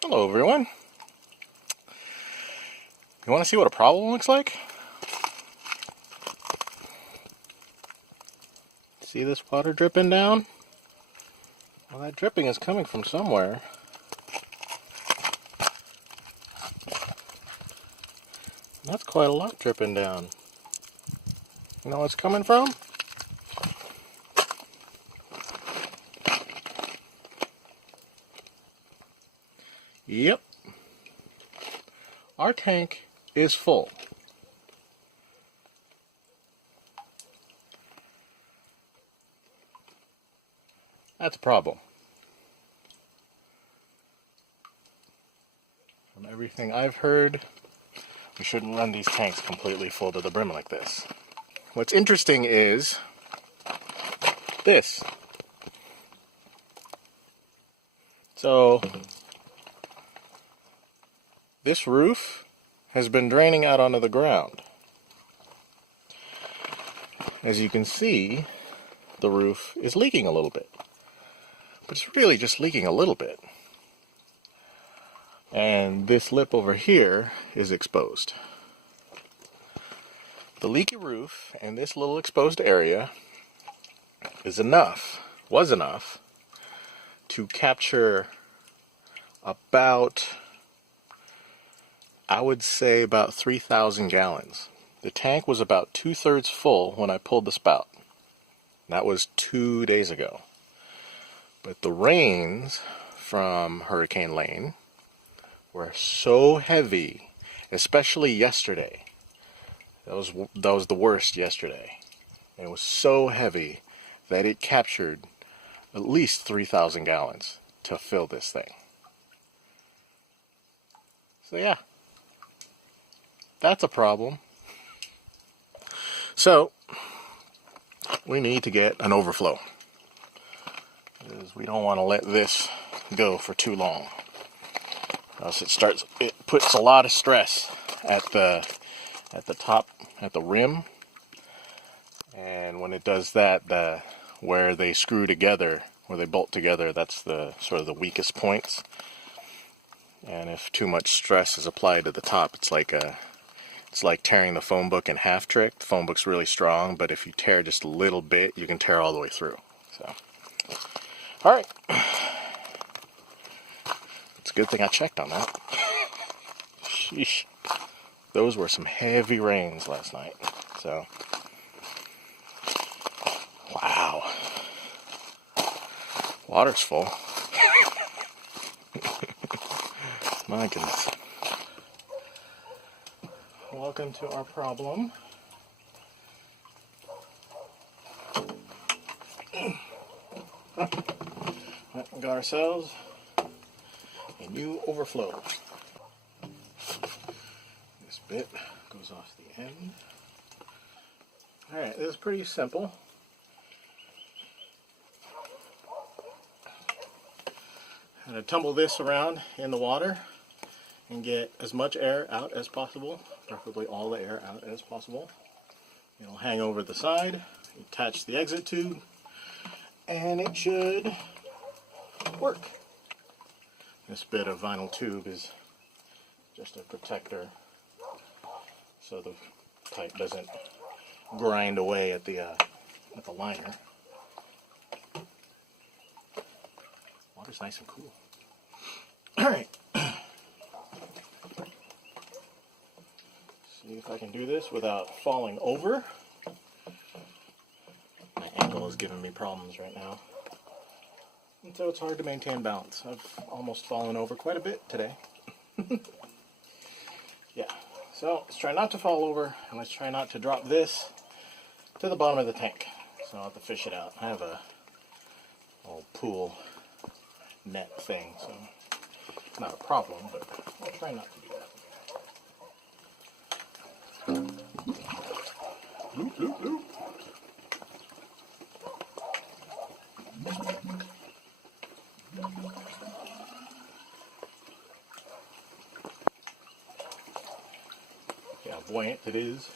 Hello everyone. You want to see what a problem looks like? See this water dripping down? Well, that dripping is coming from somewhere. That's quite a lot dripping down. You know where it's coming from? Yep. Our tank is full. That's a problem. From everything I've heard, we shouldn't run these tanks completely full to the brim like this. What's interesting is this. So, this roof has been draining out onto the ground. As you can see, the roof is leaking a little bit. But it's really just leaking a little bit. And this lip over here is exposed. The leaky roof and this little exposed area was enough to capture about, I would say about 3,000 gallons. The tank was about 2/3 full when I pulled the spout. That was 2 days ago. But the rains from Hurricane Lane were so heavy, especially yesterday. That was the worst yesterday. It was so heavy that it captured at least 3,000 gallons to fill this thing. So yeah, that's a problem. So we need to get an overflow, because we don't want to let this go for too long. Else it puts a lot of stress at the top, at the rim, and when it does that, where they screw together, where they bolt together, that's the sort of the weakest points. And if too much stress is applied to the top, it's like tearing the phone book in half trick. The phone book's really strong, but if you tear just a little bit, you can tear all the way through. So, all right. It's a good thing I checked on that. Sheesh. Those were some heavy rains last night. So, wow. Water's full. My goodness. Welcome to our problem. We got ourselves a new overflow. This bit goes off the end. Alright, this is pretty simple. I'm going to tumble this around in the water and get as much air out as possible, preferably all the air out as possible. It'll hang over the side, attach the exit tube, and it should work. This bit of vinyl tube is just a protector so the pipe doesn't grind away at the liner. Water's nice and cool. Alright. See if I can do this without falling over. My ankle is giving me problems right now. And so it's hard to maintain balance. I've almost fallen over quite a bit today. Yeah, so let's try not to fall over, and let's try not to drop this to the bottom of the tank. So I'll have to fish it out. I have a old pool net thing, so it's not a problem, but I'll try not to do that. Loop, loop, loop. Yeah, buoyant it is.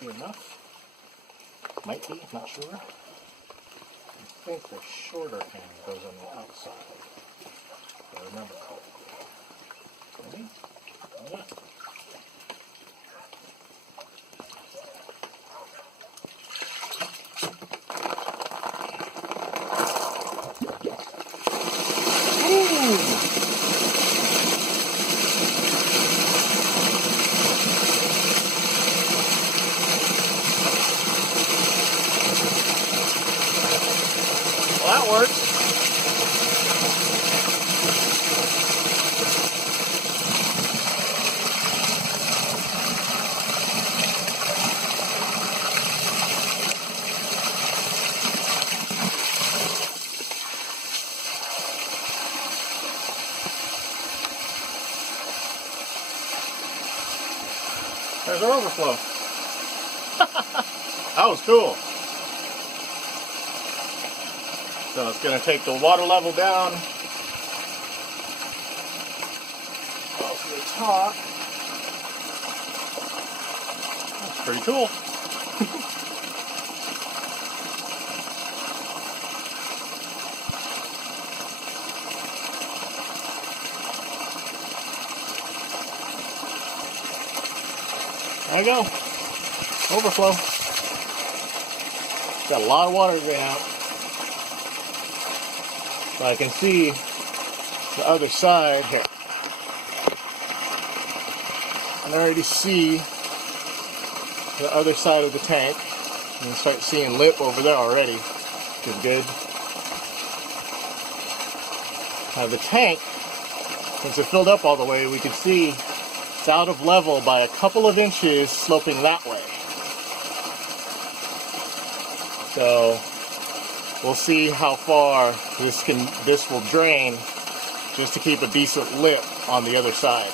be enough. Might be, not sure. I think the shorter end goes on the outside. If I remember correctly. Ready? Yeah. Well, that works. There's our overflow. That was cool. So it's going to take the water level down off the top. That's pretty cool. There you go. Overflow. Got a lot of water going out. So I can see the other side here. I can already see the other side of the tank. You can start seeing lip over there already, which is good. Now the tank, since it filled up all the way, we can see it's out of level by a couple of inches sloping that way. So we'll see how far this will drain just to keep a decent lip on the other side.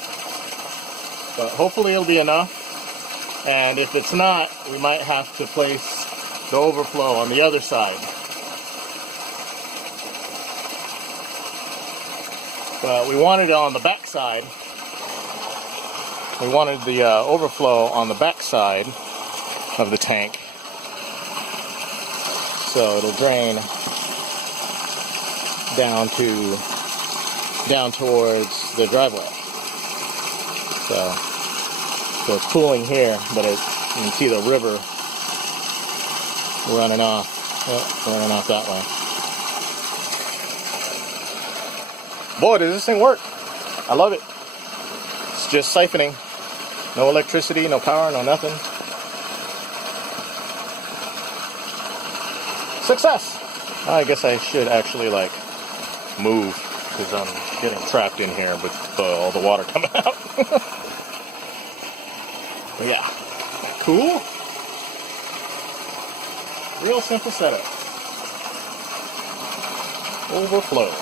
But hopefully it'll be enough. And if it's not, we might have to place the overflow on the other side. But we wanted it on the back side. We wanted the overflow on the back side of the tank. So it'll drain down towards the driveway. So it's cooling here, but you can see the river running off that way. Boy, does this thing work! I love it. It's just siphoning. No electricity, no power, no nothing. Success! I guess I should actually move because I'm getting trapped in here with all the water coming out. But yeah, cool. Real simple setup. Overflow.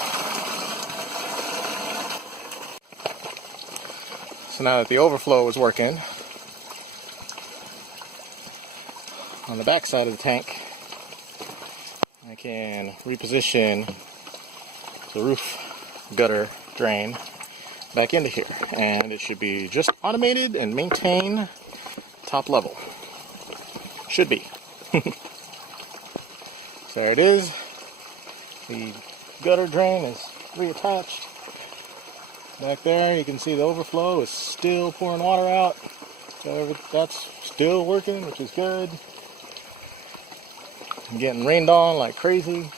So now that the overflow is working on the back side of the tank, I can reposition the roof gutter drain back into here, and it should be just automated and maintain top level. Should be. So there it is. The gutter drain is reattached. Back there you can see the overflow is still pouring water out. So that's still working, which is good. I'm getting rained on like crazy.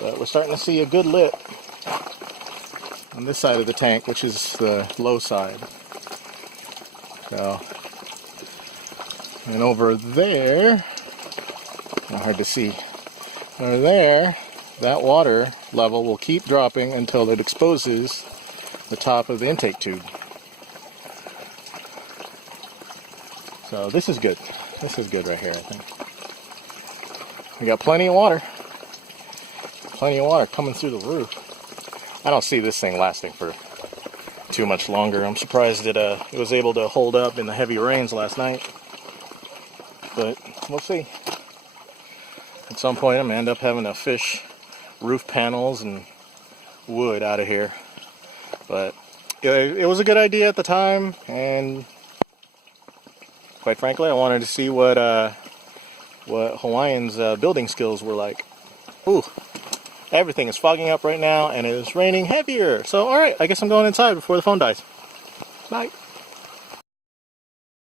But we're starting to see a good lip on this side of the tank, which is the low side. So, and over there, hard to see, over there, that water level will keep dropping until it exposes the top of the intake tube. So this is good. This is good right here, I think. We got plenty of water. Plenty of water coming through the roof. I don't see this thing lasting for too much longer. I'm surprised that it was able to hold up in the heavy rains last night. But we'll see. At some point I'm going to end up having to fish roof panels and wood out of here. But it was a good idea at the time, and Quite frankly, I wanted to see what Hawaiian's building skills were like. Ooh, everything is fogging up right now, and it is raining heavier. So, all right, I guess I'm going inside before the phone dies. Bye.